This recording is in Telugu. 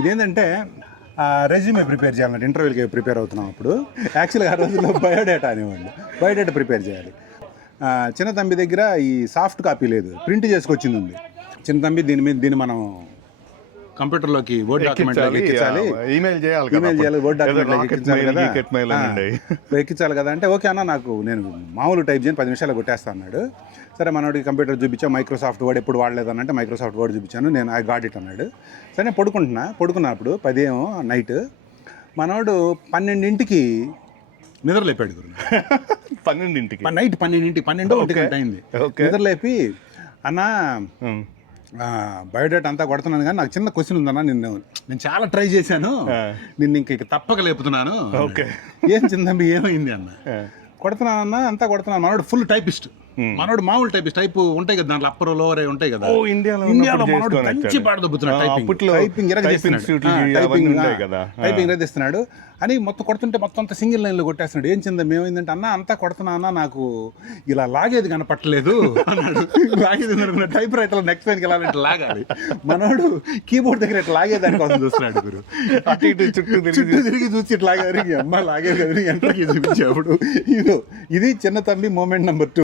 ఇదేంటంటే రెజ్యూమే ప్రిపేర్ చేయాలంటే ఇంటర్వ్యూకి ప్రిపేర్ అవుతున్నాం అప్పుడు. యాక్చువల్గా ఆ రోజుల్లో బయోడేటా అనేవాళ్ళు. బయోడేటా ప్రిపేర్ చేయాలి. చిన్న తంబి దగ్గర ఈ సాఫ్ట్ కాపీ లేదు, ప్రింట్ చేసుకొచ్చింది ఉంది. చిన్న తంబి దీన్ని మనం కంప్యూటర్లోకి వర్డ్ డాక్యుమెంట్ ఎక్కించాలి, ఈమెయిల్ చేయాలి, వర్డ్ డాక్యుమెంట్ ఎక్కించాలి కదా అంటే ఓకే అన్న, నేను మామూలు టైప్ చేయని 10 నిమిషాలు కొట్టేస్తా అన్నాడు. సరే మనోడికి కంప్యూటర్ చూపించా, మైక్రోసాఫ్ట్ వర్డ్ ఎప్పుడు వాడలేదనంటే మైక్రోసాఫ్ట్ వర్డ్ చూపించాను, నేను ఐ గాట్ ఇట్ అన్నాడు. సరే నేను పడుకున్నప్పుడు 10 ఏమో నైట్, మనోడు 12ంటికి నిద్రలేపాడు గురు. 12ంటికి నైట్ 12 అయింది. నిద్రలేపి అన్న బయోడేటా అంతా కొడుతున్నాను కానీ నాకు చిన్న క్వశ్చన్ ఉందన్నా, నేను చాలా ట్రై చేశాను, నిన్ను ఇంక తప్పక లేపుతున్నాను. ఏం చిందంబి ఏమైంది అన్న? కొడుతున్నానన్నా, అంతా కొడుతున్నాను. మనోడు ఫుల్ టైపిస్ట్, మనోడు మామూలు టైపిస్ట్, టైప్ ఉంటాయి కదా దాంట్లో అప్పర్ లోవర్ ఉంటాయి కదా. ఇండియాలో మనోడు మంచి పాట దొబ్బుతున్నాడు, టైపింగ్ ఇరదిస్తున్నాడు అని మొత్తం కొడుతుంటే మొత్తం అంతా సింగిల్ లైన్లో కొట్టేస్తున్నాడు. ఏం చిందా ఏమైందంటే అన్న అంతా కొడుతున్నా అన్న, నాకు ఇలా లాగేది కనపట్టలేదు అన్నాడు. లాగేది టైప్ రైటర్ నెక్స్ట్ లైన్కి వెళ్ళాలంటే లాగాలి, మనోడు కీబోర్డ్ దగ్గర ఇట్లా లాగేదాని కోసం చూస్తున్నాడు గురు. చుట్టూ తిరిగి చూసి ఇట్లా లాగారు, అమ్మ లాగేది కదా ఎంట్లోకి చూపించేప్పుడు. ఇది చిన్న తంబి మూమెంట్ నెంబర్ 2.